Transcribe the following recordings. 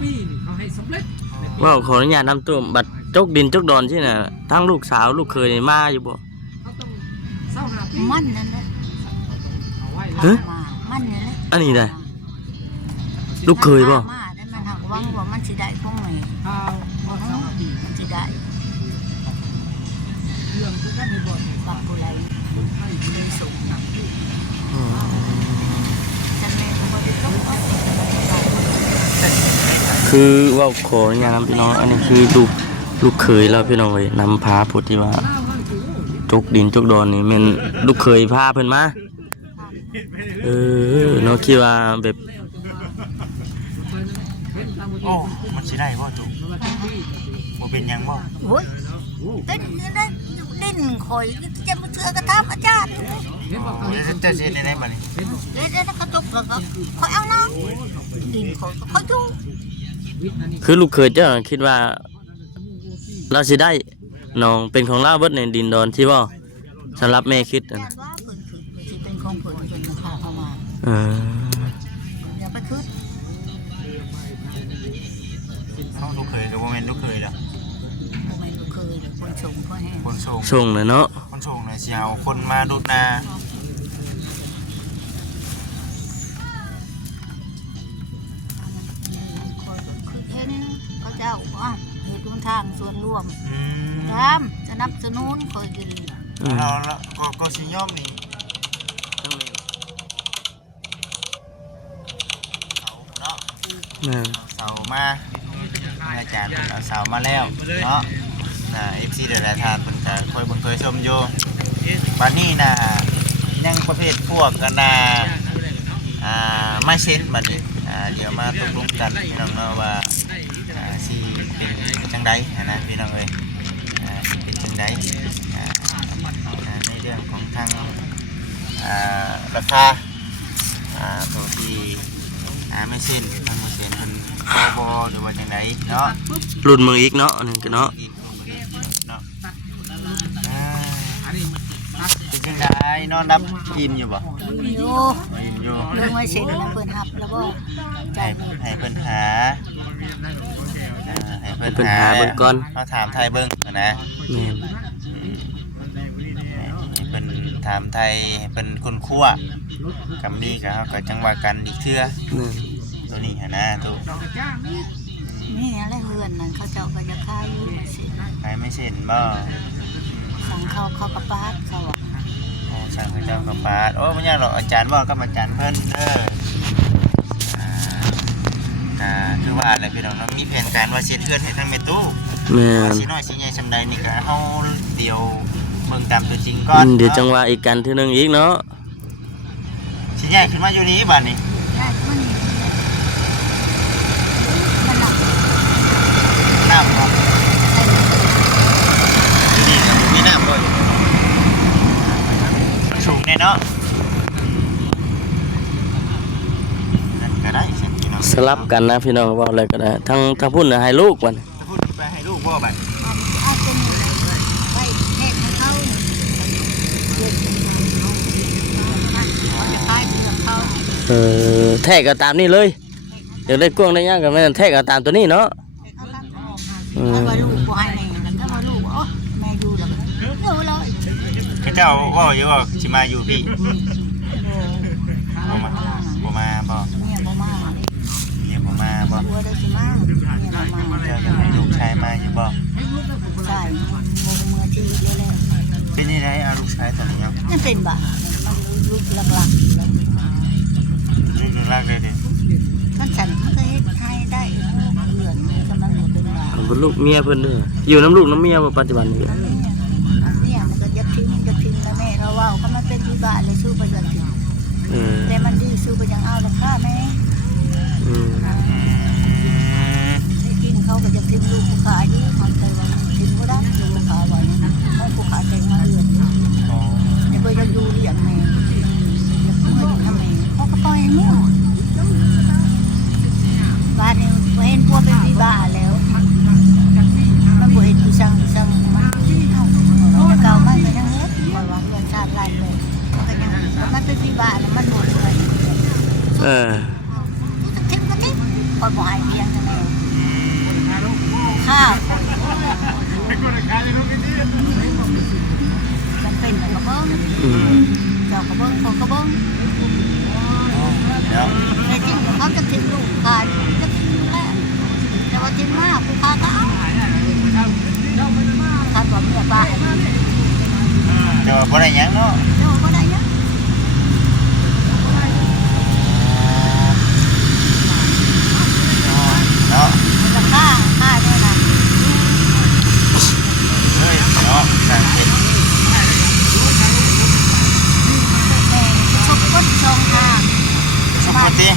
ปีนี่เขาให้สำเร็จว่าขออนุญาตนำตัวบัตรจกดินจกดอนใช่น่ะทั้งลูกสาวลูกเคยมาอยู่บ่เขาต้องเศร้าหาปีมันนั่นแหละมันนั่นแหละอันนี้ได้ลูกเคยบ่มาได้มันหักวังว่ามันสิได้คงไหมข้าวบ่เศร้าหาปีมันสิได้เรื่องทุกอย่างในบ่อนบางผู้ใดให้มีสูงฉันแม่ก็บ่ได้ต้องคือว่าขออนุญาตนำพี่น้องอันนี้คือลูกเคยแล้วพี่น้องเลยนำพาพุทธิว่าจกดินจกดอนนี่มันลูกเคยพาเพิ่นมาเนาะคิดว่าแบบโอ้มันสิได้บ่จุกบ่เป็นหยังบ่โอ้ยเต้นได้ดิ้นข่อยจะมาเชื่อกระทำอาจารย์จะเฮ็ดได้บัดนี้เด้ๆเขาจกแล้วก็ข่อยเอาน้องดิ้นข่อยก็ข่อยอยู่คือลูกเคยเจ้าคิดว่าเราสิได้น้องเป็นของเราเบิดในดินดอนที่ว่าสำหรับแม่คิดนะเป็นของเพิ่นเป็นราคาเข้ามาอย่าไปคิดเขาลูกเคยก็บ่แม่นลูกเคยล่ะบ่แม่นลูกเคยคนส่งพ่อแห้งคนส่งน่ะเนาะคนส่งน่ะสิเอาคนมาดูดนาเจ้าเหตุทางส่วนร่วมจะนับสนุนคอยกินเราก็สิยอมนี่เนาะเสามาอาจารย์เอาเสามาแล้วเนาะFC เดลทานเพิ่นก็ค่อยเบิ่งเคยชมอยู่บัดนี้น่ะยังประเภทพวกกันน่ะไม่เซ็นบัดนี้เดี๋ยวมาตกลงกันพี่น้องเนาะว่าสิเป็นจังไดนะพี่น้องเอ้ยเป็นจังไดในเรื่องของทางราคาตัวที่ไม่เส้นทางไม่เส้นมันบหรือว่าจังไดเนาะรุ่นเมืองอีกเนาะนึงก็เนาะจังไดนอนรับอิ่มอยู่บ่อยู่เรื่องไม่เส้นแล้วเพิ่นรับแล้วบ่ให้เพิ่นหาเพิ่นหาเบิ่งก่อนเขาถามไทยเบิ่งนะเพิ่นถามไทยเพิ่นคนคั่วกำดีก็เฮาก็จังว่ากันอีกเทื่อตัวนี้หั่นนะตัวนี่อะไรเฮือนนั่นเขาเจ้าก็จะขายอยู่ไม่เส้นขายไม่เส้นบ่สั่งเขากระปาดเขาสั่งเจ้ากระปาดโอ้บ่ยากหรอกอาจารย์ว่าก็อาจารย์เพิ่นคือว่าอะไรพี่น้องเนาะมีแผนการว่าเช็ดเทือนให้ทั้งเมตู้สิน้อยสิใหญ่สำใดนี่ก็เฮาเดี๋ยวเบิ่งตามตัวจริงก่อนเดี๋ยวจังหวะอีกกันเทื่อนึงอีกเนาะสิใหญ่ขึ้นมาอยู่นี้บัดนี้มันน้ำบ่นี่ก็มีน้ำบ่สูงแน่เนาะนั่นก็ได้สลับกันนะพี่น้องว่าอะไรก็ได้ทั้งพุ่นให้ลูกวันพูดไปให้ลูกว่าไปไปเฮ็ดให้เขาแทกก็ตามนี่เลยเดี๋ยวได้กวงได้ยังกันไม่แทกก็ตามตัวนี้เนาะว่าลูกบ่ให้แม่ก็ว่าลูกแม่อยู่แล้วอยู่เลยเจ้าว่าอยู่ว่าสิมาอยู่พี่บ่มาบ่มาบ่บัวได้สิมาเนี่ยมาจะให้ลูกชายมาอยู่บ่ใช่เมื่อที่เรื่อยๆเป็นยังไงลูกชายตอนนี้ยังนั่นเป็นบ่ลูกหลักๆลูกหลักเลยดิท่านฉันก็ให้ได้เหลือนกำลังเป็นบ่ลูกเมียเพิ่นเด้ออยู่น้ำลูกน้ำเมียปัจจุบันนี้เนี่ยมันก็ยัดทิ้งแล้วแม่เราว่าเขามันเป็นที่บ้านเลยซื้อไปยัดทิ้งแต่มันดีซื้อไปยังเอาราคาแม่กินเขาก็จะทิ้งลูกผู้ขายนี่เขาใจว่าทิ้งก็ได้ลูกผู้ขายไว้เขาผู้ขายใจมาเรียนในเบอร์ยังดูเรียกแม่เมื่อทำแม่เขาก็ปล่อยให้มั่วบ้านนี้เห็นพวกเป็นวิบากแล้วมันบ่เห็นผู้สั่งมันเก่ามันก็ยังเฮ็ดบ่ว่าเงินชาติหลายเลยมันเป็นวิบากมันหมดเลยทิ้งก็ทิ้งคนบ่ให้เพียงแต่แม่ ฆ่าจำเป็นอะไรก็เบิ้ง อืม เจ้าก็เบิ้งคนก็เบิ้ง เดี๋ยว ในจริงเขาจะทิ้งลูกขายจะทิ้งแล้วแต่ว่าทิ้งมากผู้ค้าก็เอาท่านบอกเมียบ้า จะว่าบ่ได้หยังเนาะ เจ้าก็ได้ยัง เนาะ จะฆ่าเนี่ยนะ เฮ้ยเนาะสั่งเห็ด ชกก้นชงทาง สุกติ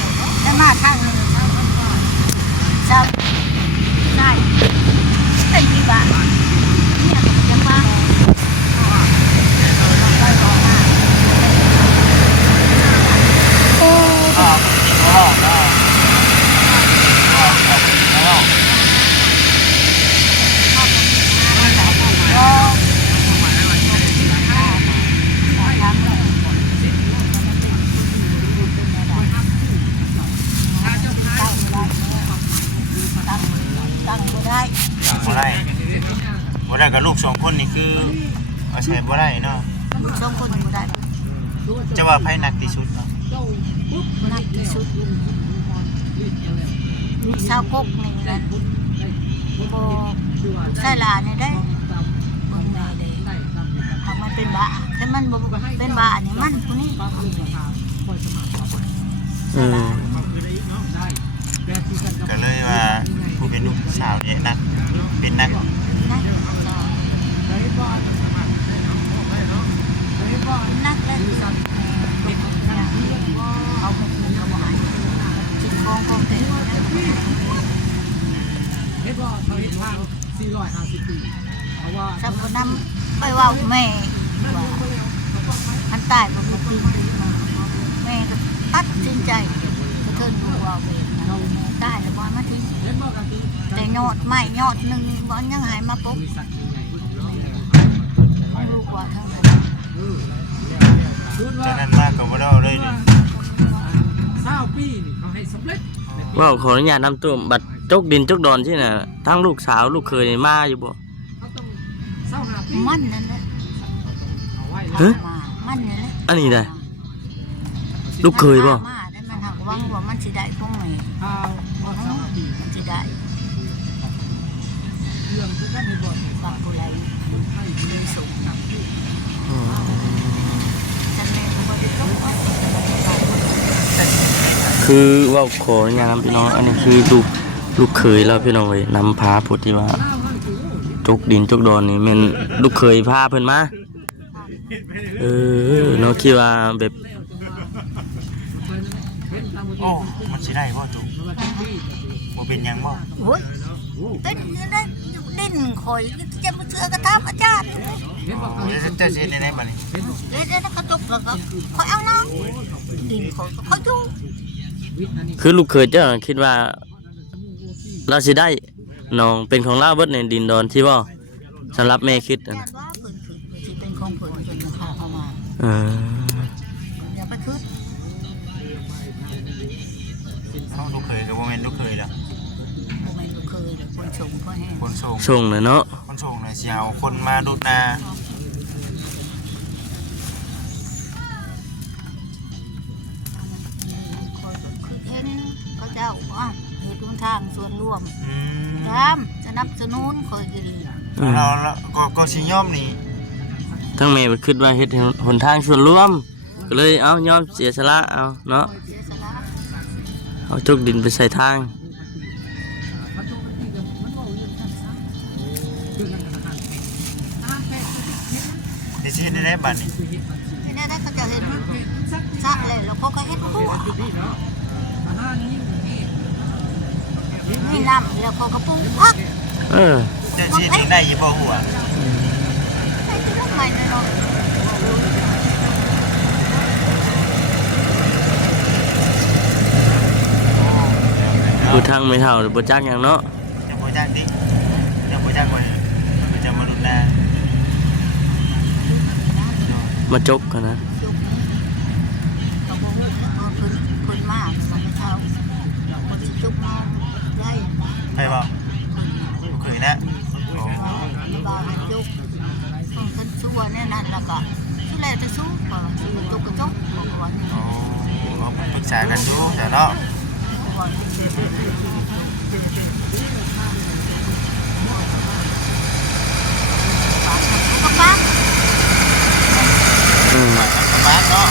แล้วมาทางหนึ่งชาวใช่เป็นที่บ้านเนี่ยยังมา อ้าวกินบ่ออกเนาะเนาะ ตั้งบ่ได้ บ่ได้บ่ได้กับลูกสองคนนี่คือเอาใช้บ่ได้เนาะ สองคนบ่ได้ จะว่าไผหนักที่สุดเนาะ หนักที่สุดชาวกกนี่แหละโบใส่ลานี่ได้เบิ่งได้เลยหากมันเป็นบ้าแค่มันบ่เป็นบ้านี่มันผู้นี้ อืม ก็เลยว่าผู้เป็นลูกสาวเนี่ยนักเป็นนัก นะนักแล้วเอาไปกินเอาหวานกินของก็เป็น เฮ็ดว่าเขาเฮ็ดทาง450 ปีเพราะว่า สัมปนำไปว่าแม่ว่าอันตายบ่ปีแม่ก็ตัดสินใจก็เทินดูว่าเวรตายแล้วบ่มาทิ้ง เฮ็ดบ่กันที่ แต่ยอดไม้ยอดหนึ่งบ่ยังหายมาปุ๊บไม่รู้กว่าเท่าไหร่ พูด ฉะ ว่า นั้นมากก็บ่ได้เลยนี่ 20 ปีนี่เขาให้สำเร็จ ว่าขออนุญาตนำตัวบัตรจกดินจกดอนที่น่ะทั้งลูกสาวลูกเคยนี่มาอยู่บ่ เขาต้อง25 ปี มันนั่นแหละ เอาไว้ ฮะ มามันนั่นแหละ อันนี้ได้ลูกเคยบ่ มาได้มันหักวังว่ามันสิได้พวกแม่ ข้าว25 ปี มันสิได้ เรื่องคือกันให้บ่ บางผู้ใดมีสูง อืม ฉันแม่ก็บ่ได้ตกว่า คือว่าขออนุญาตนำพี่น้องอันนี้คือลูกเคยแล้วพี่น้องเว้ยนำพาผู้ที่ว่าจกดินจกดอนนี่แม่นลูกเคยพาเพิ่นมาเนาะคิดว่าแบบ โอ้มันสิได้บ่จุบ่เป็นหยังบ่ โอ้ยเป็นได้ดิ้นข่อยจะมาเชื่อกระทำอาจารย์ จะสิได้ได้บัดนี้ เลยได้กระตุกแล้วก็ข่อยเอาน้องดินข่อยก็ข่อยอยู่ คือลูกเคยเจ้าคิดว่าเราสิได้น้องเป็นของเราเบิดในดินดอนที่บ่สำหรับแม่คิด แต่ นะ ว่าเพิ่นสิเป็นของเพิ่นเพิ่นพาเข้ามา เออ อย่าไปคิด เอาลูกเคยก็บ่แม่นลูกเคยแล้ว บ่แม่นลูกเคยหรือคนชงพ่อแห้ง คนส่ง ส่งเลยเนาะ คนส่งน่ะสิเอาคนมาดูดนา คนคือเห็นเขาเจ้าเหตุทางส่วนร่วม อืม ตามสนับสนุนคอยกิน เราก็สิยอมนี่ ทั้งแม่ก็คิดว่าเฮ็ดหนทางส่วนรวมก็เลยเอายอมเสียสละเอาเนาะ เสียสละ เอาจกดินไปใส่ทาง ได้สิได้บัดนี้ ที่นี่เขาจะเห็นซักเลยแล้วเขาก็เห็นตัวนี่น้ำแล้วเขาก็ปลูกพัก เออ จะสิได้อยู่บ่หัว ใช่ที่ทำไมเนาะ ผู้ทางไม่เท่าหรือบ่จักหยังเนาะ จะบ่จักดิจะบ่จักว่าจะมาดูดนา มาจกกันนะ เขาบอกว่าพื้นมากมันไม่เท่ามันจะจุกมากได้ ไปบ่ลูกเคย นี่นะโอ้ บ่าวเป็นจุกคนชั่วเนี่ยนั่นแล้วก็ทุเรศจะสู้บ่าวสู้จุกกระจุกบ่าว โอ้เอาปรึกษากันดูแต่เนาะ บ่าวบ้าน อืม ประมาณเนาะ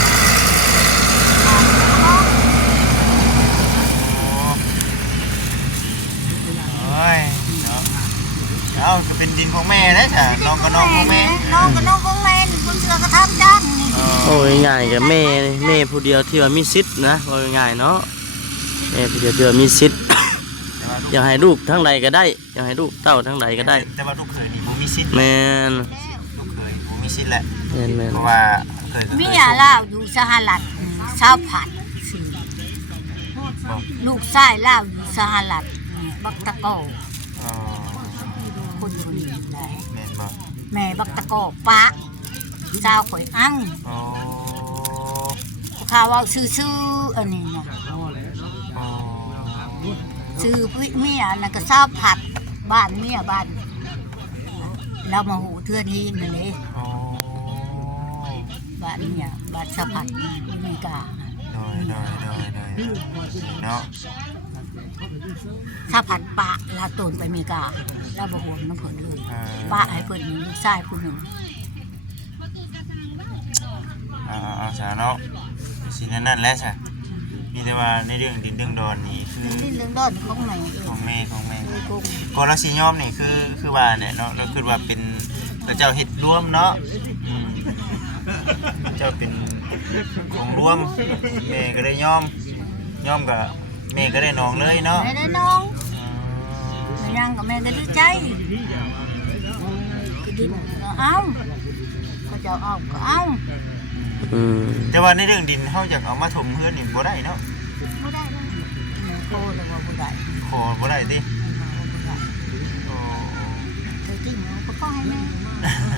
โอ้ยเนาะเอาจะเป็นดินของแม่นะจ้ะน้องก็น้องของแม่ น้องก็น้องของแม่คนเสือกระทำจังนี่ โอ้ยง่ายกับแม่ผู้เดียวที่ว่ามีสิทธิ์นะว่าง่ายเนาะแม่ผู้เดียวที่ว่ามีสิทธิ์อยากให้ลูกทั้งใดก็ได้อยากให้ลูกเต้าทั้งใดก็ได้ แต่ว่าลูกเคยนี่บ่มีสิทธิ์ แม่น ลูกเคยบ่มีสิทธิ์แหละ แม่น เพราะว่าเคย เมียเล่าอยู่สหรัฐชาวผัดลูกชายเล่าอยู่สหรัฐบักตะโก อ๋อ คนคนนี้แหละ แม่นบ่ แม่บักตะโกปะเจ้าข่อยอัง อ๋อ ข้าวว่าซื้ออันนี้นะ อ๋อ ซื้อเมียน่ะก็ชาวผัดบ้านเมียบ้านเรามาหูเทื่อนี้นั่นเอง อ๋อ บ้านเนี่ยบ้านชาวผัดอเมริกา น้อยเนาะ ชาวผัดปะลาตนไปอเมริกาเราบ่ห่วงน้ำเพิ่นเลยปะให้เพิ่นมีลูกชายคนหนึ่ง เอาซะเนาะสินั่นแหละซะมีแต่ว่าในเรื่องดินเรื่องดอนนี่คือ เรื่องดอนของแม่ ของแม่ กุ้ง ก็เราสิยอมนี่คือว่าเนี่ยเนาะเราคือว่าเป็นพระเจ้าเฮ็ดร่วมเนาะเจ้าเป็นของร่วมแม่ก็ได้ยอมกับแม่ก็ได้น้องเลยเนาะ แม่ได้น้องแม่ยังกับแม่ก็ดีใจก็ดินเอาก็จะเอาก็เอา อืม แต่ว่าในเรื่องดินเฮาอยากเอามาถมเฮือนนี่บ่ได้เนาะ ไม่ได้เลยแม่โคเลยว่าไม่ได้ ขอบ่ได้ติ ไม่ได้ โอ้ เธอจริงเหรอก็ให้แม่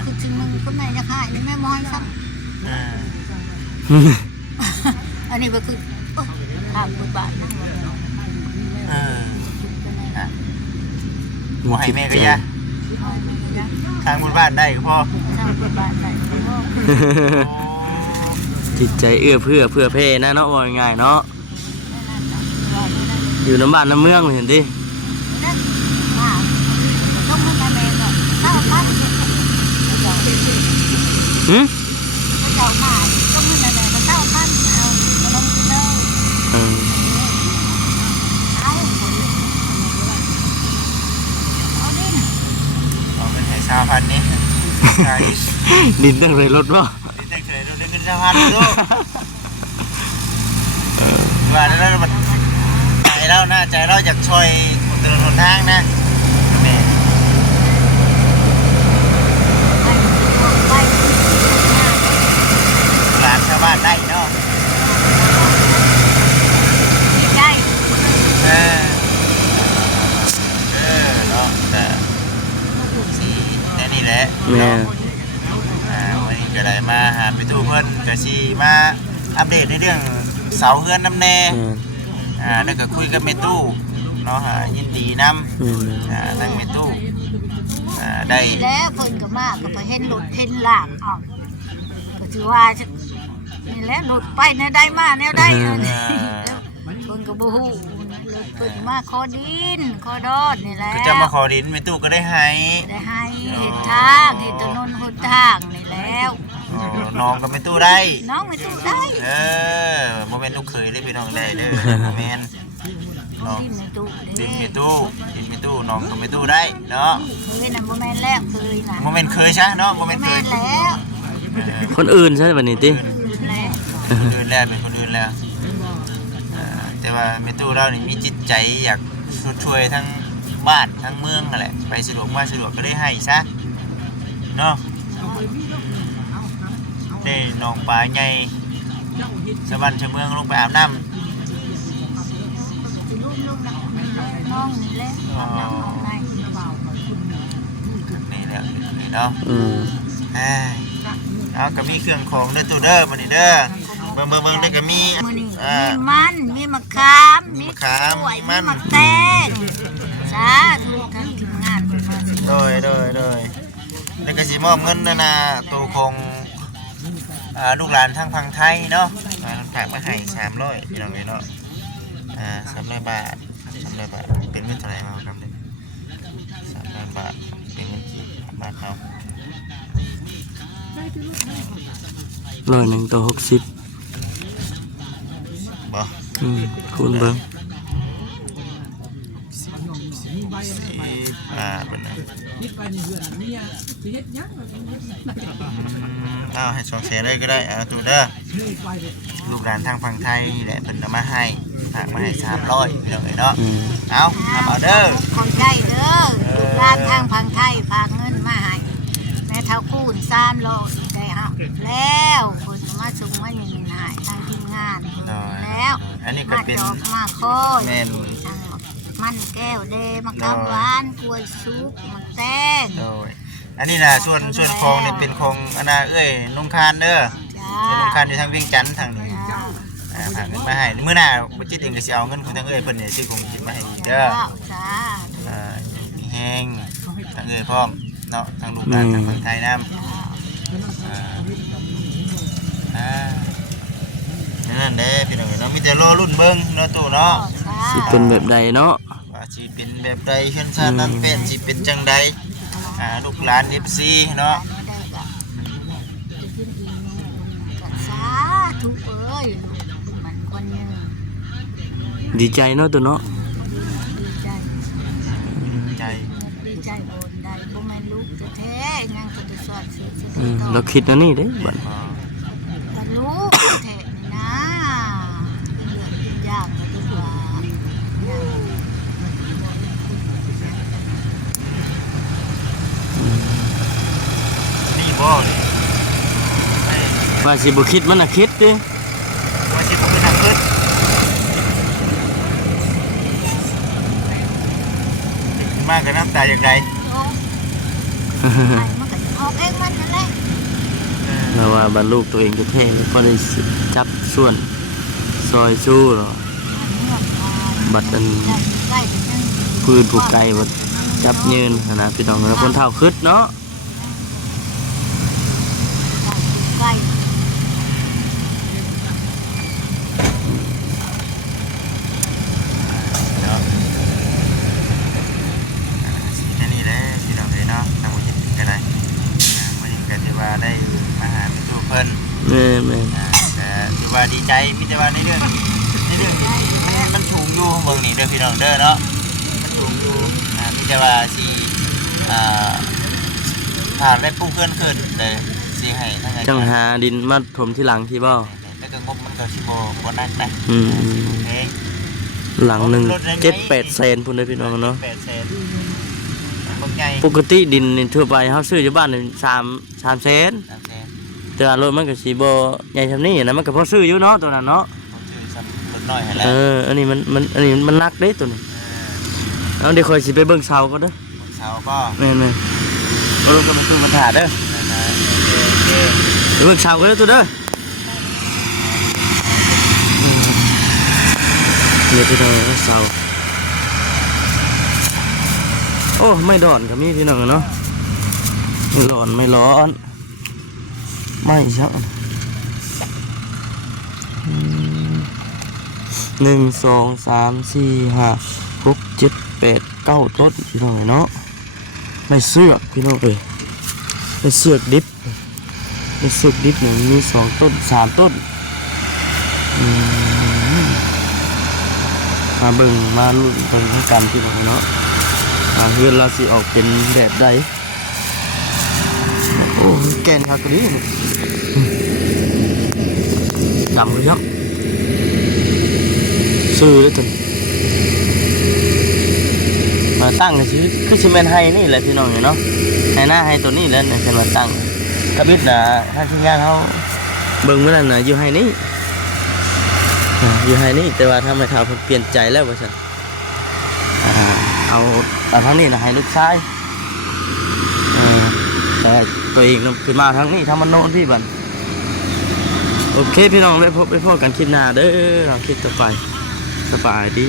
คือจริงมึงก็แม่จะขายนี่แม่มอยซ้ อ่า ำอันนี้ก็คือทางบุญบาทนั่งรถ อ่ะบ่ให้แม่ก็อย่าทางบุญบ้านได้ก็พอ ทางบุญบาทไหนก็ จิตใจเอื้อเพื่อแพ่นะเนาะว่าง่ายเนาะอยู่น้ำบ้านน้ำเมืองเห็นดิ นั่นว่าต้องให้แม่ก่อนถ้าพัน หืม เจ้าหมายต้องให้แม่มาเช่าพันเอามาลงทุนเอา อืม เอาเอาดิ เอาเป็นให้3,000นี่ใช่ ดินตั้งเลยรถบ่ ได้เคยได้เงิน3,000ลูกว่าแล้วมันใจเรานะใจเราอยากช่วยคนเดินหนทางนะแม่ ไป หลานชาวบ้านได้เนาะ ดีใจ เออเนาะแต่สีแต่นี่แหละ แม่ วันนี้ก็ได้มาหาไปตู้เพิ่นก็สิมาอัปเดตในเรื่องเสาเฮือนน้ำแน่แล้วก็คุยกับแม่ตู้เนาะยินดีนำนั่งแม่ตู้ได้ แล้วเพิ่นก็มากก็ไปเห็นรถเห็นหลางอ้าวก็ถือว่านี่แหละรถไปแนวใดมาแนวใดเพิ่นก็บ่ฮู้เพิ่นมาขอดินขอดอนนี่แหละ ก็จะมาขอดินแม่ตู้ก็ได้ให้ ได้ให้เห็นทางเห็นถนนหนทางนี่แล้ว น้องกับแม่ตู้ได้ น้องไม่ต้องได้ โมเมนต์ลูกเคยได้พี่น้องได้เด้อโมเมนต์น้อง ดินในตู้ ดิ เด้ นแม่ตู้ดินแม่ตู้น้องกับแม่ตู้ได้เนาะ เคยน่ะบ่แม่นแล้วเคยน่ะ โมเมนต์เคยใช่เนาะโมเมนต์เค แม่ ย นแล้ว คนอื่นใช่บัดนี้ติ แล้ว คนอื่นแล้วเป็นคนอื่นแล้วแต่ว่าแม่ตู้เรานี่มีจิตใจอยากช่วยทั้งบ้านทั้งเมืองนั่นแหละไปสะดวกมาสะดวกก็ได้ให้ซะเนาะได้น้องปลาใหญ่สะบันชะเมืองลงไปอาบน้ำ สิลูกๆน้องนี่แหละน้องใน นี่แหละนี่เนาะ อืม เอาก็มีเครื่องของเด้อตู้เด้อมานี่เด้อเบิ่งได้ก็มี มื้อนี้มีมันมีมะขามมีกล้วยมีมะแตงสาธุทั้งทีมงานเพิ่นมา มอบเงินนะตัวคงลูกหลานทางฝั่งไทยเนาะฝากมาให้300พี่น้องเนาะ300 บาท300 บาทเป็นเงินเท่าไหร่มาครับเนี่ย300 บาทเป็นเงินกี่บาทครับ100ต่อ60บ่คูณเบิ่งเป็นไง คิดไปในเดือนเนี่ยจะเฮ็ดยัง ให้2แสนเลยก็ได้ตูเด้อ นี่ไปเลย ลูกหลานทางฝั่งไทยนี่แหละเพิ่นเอามาให้ฝากมาให้300พี่น้องเนาะเอาเด้อ ขอบใจเด้อลูกหลานทางพังไทยฝากเงินมาให้แม่เท่าคูณ3โลได้หับแล้วเพิ่นมาส่งมาอยู่ให้ทางทีมงานแล้ว อันนี้ก็ มา เป็น จอกมาคอย แม่น มันแก้วเดมะขามหวานกล้วยซุปมะแตง โดยอันนี้นะส่วนของเนี่ยเป็นของอันน่ะนุ่งคานเด้อ จ้า เป็นนุ่งคานอยู่ทางเวียงจันทน์ทางนี้ จ้า ฝากเงินมาให้มื้อหน้าบ่จิตเองก็สิเอาเงินของทางเพิ่นเนี่ยซื้อของกินมาให้อีกเด้อ จ้า มีแห้งทางพร้อมเนาะทางลูกหลานทางฝั่งไทยนำนั่นเด้พี่น้องเนาะมีแต่รอรุ่นเบิ่งเนาะตู่เนาะ สิเป็นแบบใดเนาะ ว่าสิเป็นแบบใดเช่นซ่านนั้นเป็นสิเป็นจังใดลูกหลาน FC เนาะ สาธุเอ้ยลูกมันคนหนึ่ง ดีใจเนาะตัวเนาะ ดีใจ ใจ ดีใจโอนได้บ่แม่นลูกแท้ๆยังก็จะสอนสื่อส เราคิดนะนี่เด้บัด ก็ลูกแท้นี่นะเป็นเรื่องเป็นยากก็ดีกว่า นี่บ่นี่ไม่ ว่าสิบ่คิดมันน่ะคิดเด้ ว่าสิบ่เป็นทางขึ้นมากกับน้ำตาอย่างไร ไอ้มันก็จะออกเองมันนั่นแหละ เราว่าบรรลูกตัวเองแท้ๆพอได้จับส่วนซอยสู้หรอบัดอันพืชผูกไก่บัดจับยืนนะพี่น้องแล้วคนเฒ่าคึดเนาะ ใกล้ เนาะแค่นี้แหละพี่น้องเลยเนาะทางวันนี้ก็ได้วันนี้ก็ถือว่าได้มาหาพี่ตู้เพิ่น แม่แม่ แต่ถือว่าดีใจพี่แต่ว่าในเรื่องนี้มันถูกอยู่เมืองนี้เด้อพี่น้องเด้อเนาะมันถูกอยู่พี่แต่ว่าสิผ่านได้ปลูกเกินขึ้นเลยสิให้ทาง จังหาดินมาถมที่หลังที่บ่ แล้วก็งบมันก็สิบ่นักได้ เอง หลังหนึง 7-8 แสนพุ่นเด้อพี่น้องเนาะ 8 แสนบ่ใหญ่ ปกติดินนี่ทั่วไปเฮาซื้ออยู่บ้านนี่3แสน 3 แสน แต่ว่ารถมันก็สิบ่ใหญ่ซำนี้นะมันก็พอซื้ออยู่เนาะตัวนั้นเนาะ ผมซื้อสักรถน้อยให้แล้ว อันนี้มันหนักเด้ตัวนี้เอาเดี๋ยวค่อยสิไปเบิ่งเสาก็เด้อ เสาก็ แม่น รถก็มาซื้อมาถ่าเด้อโอเค ๆไปเบิ่งเสาก็เด้อตัวเด้อนี่พี่น้องเสาโอ้ไม่ดอนก็มีพี่น้องเนาะไม่ร้อนไม่ใช่1 2 3 4 5 6 7 8 9ต้นพี่น้องเนาะไม่เสือกพี่น้องไม่เสือกดิบหนึ่งมี2 ต้น 3 ต้นมาเบิ่งมาลุ้นเบิ่งให้กันพี่น้องเนาะเฮือนเราสิออกเป็นแบบใดโอ้แกนฮักกะดีดำเลยเนาะซื้อเลยจ้ะมาตั้งกันสิคือซีเมนต์ไฮนี่แหละพี่น้องเนาะไฮหน้าไฮตัวนี้แล้วเนี่ยจะมาตั้งกระบิดนะทางทีมงานเขาเบิ่งเมื่อนั้นนะอยู่ไฮนี่แต่ว่าทำไมเขาเปลี่ยนใจแล้วว่าฉันเอาทางนี้นะให้ลูกชายแต่ตัวเองขึ้นมาทางนี้ทำมันโน่นที่บันโอเคพี่น้องไปพบกันคลิปหน้าเด้อเราคลิปต่อไปสบายดี